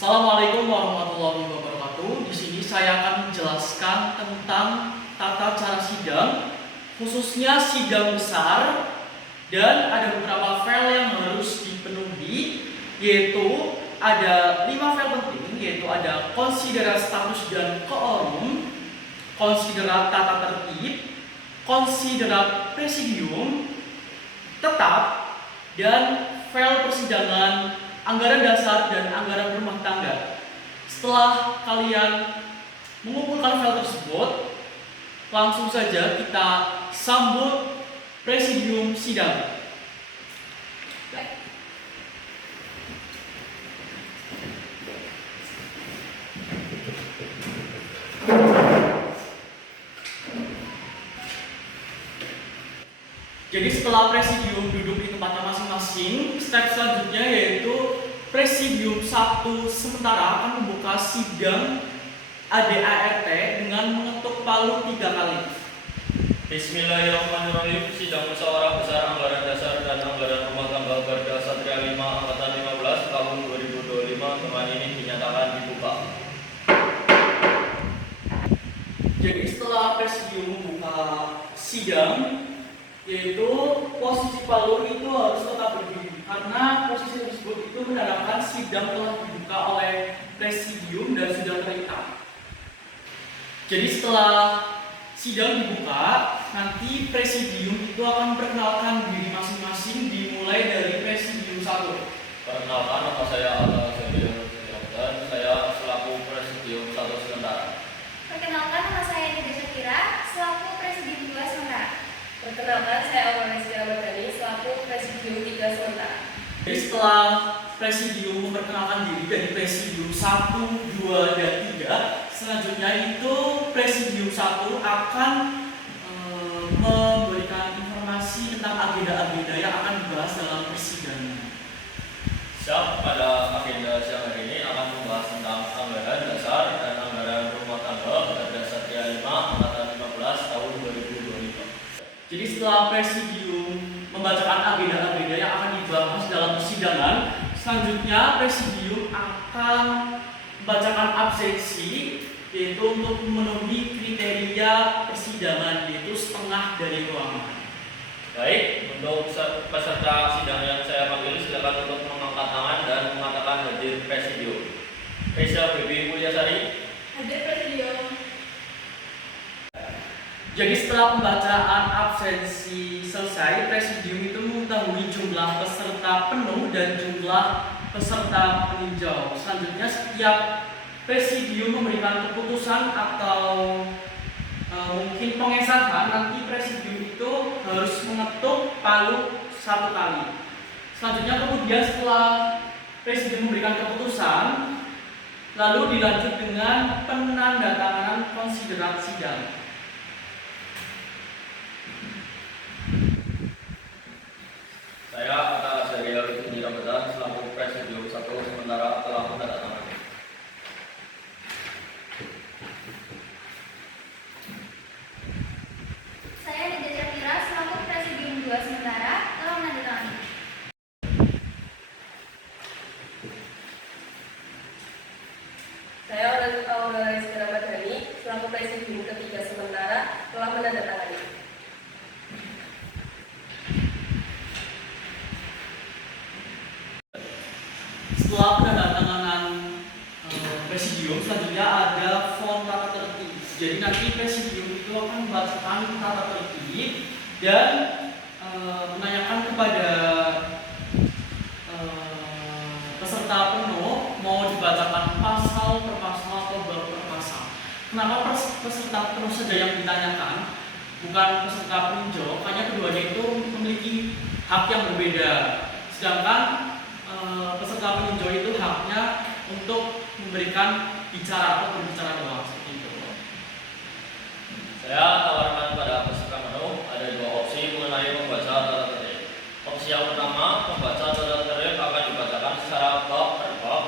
Assalamualaikum warahmatullahi wabarakatuh. Di sini saya akan menjelaskan tentang tata cara sidang, khususnya sidang besar, dan ada beberapa file yang harus dipenuhi, yaitu ada 5 file penting, yaitu ada konsiderat status dan quorum, konsiderat tata tertib, konsiderat presidium, tetap, dan file persidangan, anggaran dasar, dan anggaran rumah tangga. Setelah kalian mengumpulkan file tersebut, langsung saja kita sambut presidium sidang. Jadi setelah presidium duduk di tempatnya masing-masing, step selanjutnya yaitu presidium 1 sementara akan membuka sidang ADART dengan mengetuk palu 3 kali. Bismillahirrahmanirrahim. Sidang musyawarah besar anggaran dasar dan anggaran rumah tangga Garda Satria 5 angkatan 15 tahun 2025 dengan ini dinyatakan dibuka. Jadi setelah presidium membuka sidang, yaitu posisi palu itu harus tetap berdiri karena posisi tersebut itu menandakan sidang telah dibuka oleh presidium dan sudah terikat. Jadi setelah sidang dibuka, nanti presidium itu akan memperkenalkan diri masing-masing dimulai dari presidium 1. Perkenalkan, nama saya Alta Zainal dan saya selaku presidium 1 sementara. Perkenalkan, nama saya Nida Syakira, selaku presidium 2 sementara. Perkenalkan, saya Aurel Ramadhani selaku presidium 3 sementara. Jadi setelah presidium memperkenalkan diri dari presidium 1, 2, dan 3, selanjutnya itu presidium 1 akan memberikan informasi tentang agenda-agenda yang akan dibahas dalam persidangan. Siap, pada agenda siang hari ini akan membahas tentang anggaran dasar dan anggaran rumah tangga Garda Satria 5 angkatan 15 tahun 2025. Jadi setelah presidium membacakan agenda-agenda yang akan dibahas dalam persidangan, selanjutnya presidium akan membacakan absensi, yaitu untuk memenuhi kriteria persidangan, yaitu setengah dari ruangan. Baik, untuk peserta sidang yang saya panggil silakan untuk mengangkat tangan dan mengatakan hadir presidium. Reza Baby Mulyasari. Hadir presidium. Jadi setelah pembacaan absensi selesai, presidium itu mengetahui jumlah peserta penuh dan jumlah peserta peninjau. Selanjutnya setiap presidium memberikan keputusan atau mungkin pengesahan, nanti presidium itu harus mengetuk palu 1 kali. Selanjutnya kemudian setelah presidium memberikan keputusan, lalu dilanjut dengan penandatanganan konsiderat sidang. Saya Alta Zainal selaku presidium 1 sementara telah menandatangani. Saya Nida Syakira, selaku presidium 2 sementara, telah menandatangani. Saya Aurel Ramadhani selaku presidium 3 sementara telah menandatangani. Setelah penandatanganan presidium, selanjutnya ada form tata tertib. Jadi nanti presidium itu akan membacakan tata tertib dan menanyakan kepada peserta penuh mau dibacakan pasal per pasal atau bab per pasal. Kenapa peserta penuh saja yang ditanyakan, bukan peserta peninjau? Hanya keduanya itu memiliki hak yang berbeda. Sedangkan peserta peninjau itu haknya untuk memberikan bicara atau berbicara doang, seperti itu. Saya tawarkan pada peserta penuh ada 2 opsi mengenai membaca tata tertib. Opsi yang pertama, membaca tata tertib akan dibacakan secara bab per bab.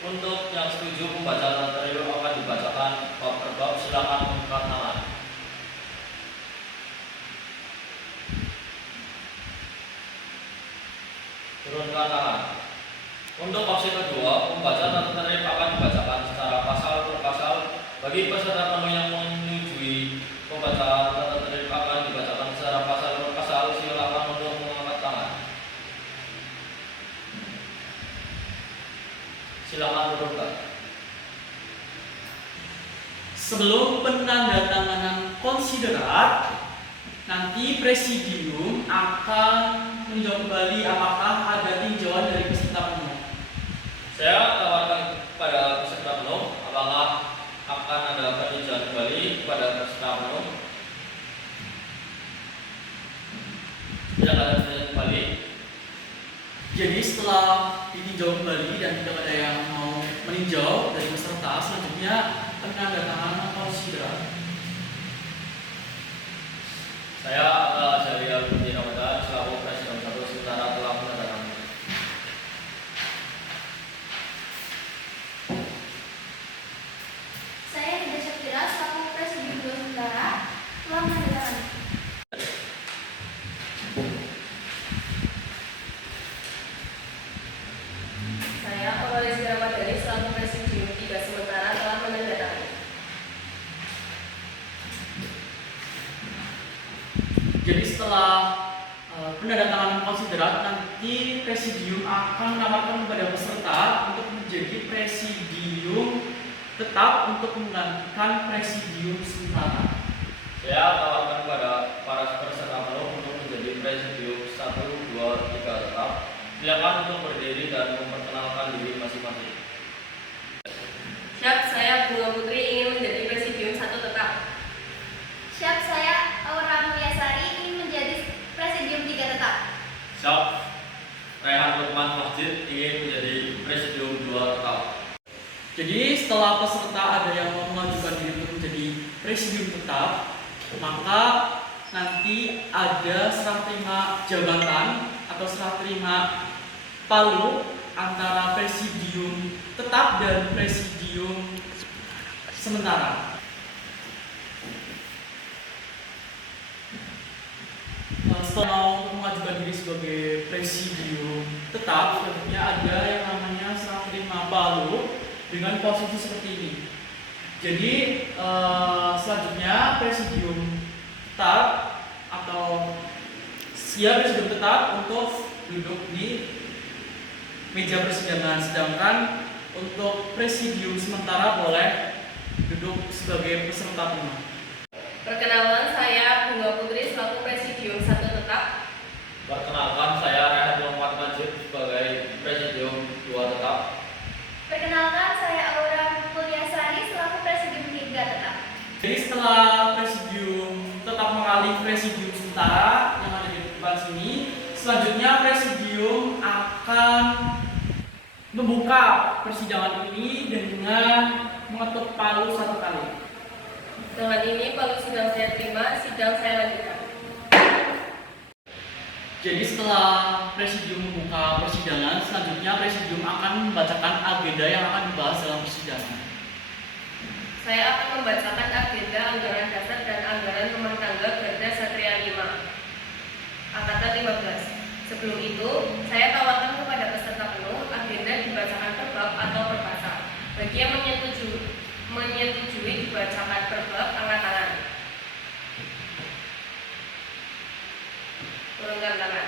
Untuk yang setuju membaca tata tertib akan dibacakan bab per bab, silakan mengangkat tangan. Turunkan tangan. Untuk opsi kedua, membaca tata tertib akan Bagi peserta penuh yang menyetujui pembacaan tata tertib akan dibacakan secara pasal per pasal, silakan untuk mengangkat tangan. Silakan berdebat. Sebelum penandatanganan konsiderat, nanti presidium akan meninjau kembali apakah ada tinjauan dari peserta penuh. Saya tawarkan kepada peserta penuh, apakah akan ada peninjauan kembali kepada peserta penuh? Tidak ada peninjauan kembali. Jadi setelah ditinjau kembali dan tidak ada yang mau meninjau dari peserta, selanjutnya penandatanganan konsiderat. Saya Jarial Binti Ramadan selaku Presiden 1 sementara telah menandatangani. Saya Rida Syakira selaku Presidium 2 sementara telah menandatangani. Saya Onoresia Ramadhani selaku Presidium 3 sementara telah menandatangani. Jadi setelah penandatanganan konsiderat, nanti presidium akan menawarkan kepada peserta untuk menjadi presidium tetap untuk menggantikan presidium sementara. Saya tawarkan kepada para peserta penuh untuk menjadi Presidium 1, 2, 3 tetap. Silakan untuk berdiri dan memperkenalkan diri masing-masing. Siap, saya Bunga Putri ingin menjadi Presidium 1 tetap. Siap, saya Aura Mulyasari ingin menjadi Presidium 3 tetap. Siap. Rehan Lukman Masjid ingin menjadi Presidium 2 tetap. Jadi setelah peserta ada yang mau mengajukan diri untuk menjadi presidium tetap, maka nanti ada serah terima jabatan atau serah terima palu antara presidium tetap dan presidium sementara. Setelah mau mengajukan diri sebagai presidium tetap, selanjutnya ada yang namanya serah terima palu dengan posisi seperti ini. Jadi selanjutnya presidium tetap atau presidium tetap untuk duduk di meja persidangan, sedangkan untuk presidium sementara boleh duduk sebagai peserta penuh. Perkenalan, saya Bunga Putri selaku Presidium 1 tetap. Perkenalkan, saya Rehan Lukman Masjid sebagai Presidium 2 tetap. Perkenalkan, saya Aura Mulyasari selaku Presidium 3 tetap. Jadi setelah presidium tetap mengalih presidium sementara yang ada di depan sini, selanjutnya presidium akan membuka persidangan ini dengan mengetuk palu 1 kali. Dengan ini palu sidang saya terima, sidang saya lanjutkan. Jadi setelah presidium membuka persidangan, selanjutnya presidium akan membacakan agenda yang akan dibahas dalam persidangan. Saya akan membacakan agenda anggaran dasar dan anggaran rumah tangga Garda Satria 5 Angkatan 15. Sebelum itu, saya tawarkan kepada peserta penuh agenda dibacakan per bab atau per pasal. Bagi yang menyetujui dibacakan per bab, angkat tangan. Turunkan tangan.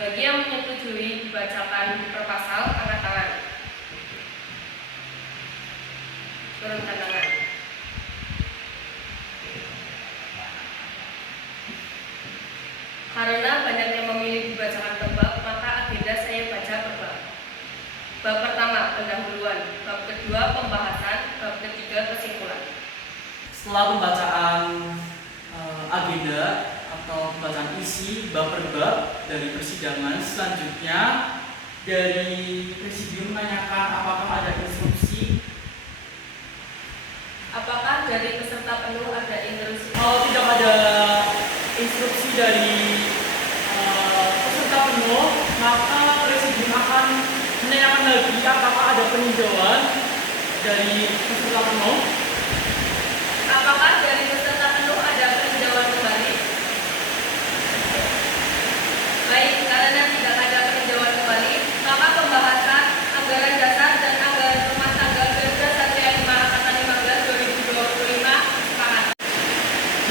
Bagi yang menyetujui dibacakan per pasal, angkat tangan. Turunkan tangan. Karena banyak yang memilih dibacakan per bab, maka agenda saya baca per bab. Bab pertama, pendahuluan. Bab kedua, pembahasan. Bab ketiga, kesimpulan. Setelah pembacaan agenda atau pembacaan isi bab per bab dari persidangan, selanjutnya dari presidium menanyakan apakah ada instruksi. Apakah dari peserta penuh ada instruksi? Kalau tidak ada instruksi dari peserta penuh, maka presidium akan menanyakan lagi apakah ada peninjauan dari peserta penuh. Apakah dari peserta penuh ada peninjauan kembali? Baik, karena tidak ada peninjauan kembali, maka pembahasan anggaran dasar dan anggaran rumah tangga Garda Satria 5 Angkatan 15 2022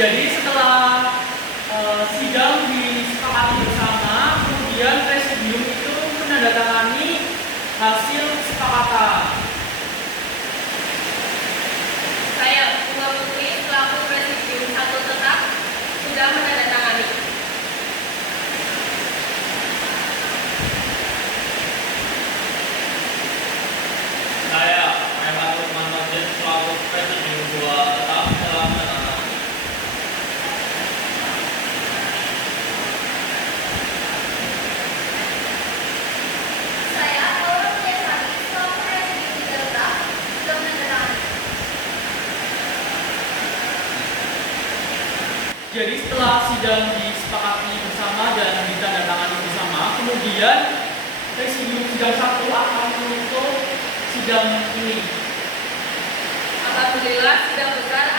Jadi setelah sidang disepakati bersama, kemudian presidium itu menandatangani hasil kesepakatan. Saya, Bunga Putri, selaku Presidium 1 tetap, sudah menandatangani. Saya, Muhammad Lukman Masjid, selaku Presidium 2 tetap telah menandatangani. Saya, Aura Mulyasari, selaku Presidium 3 tetap, sudah menandatangani. Jadi setelah sidang disepakati bersama dan ditandatangani bersama, kemudian presidium sidang 1 akan menutup sidang ini. Alhamdulillah, sidang besar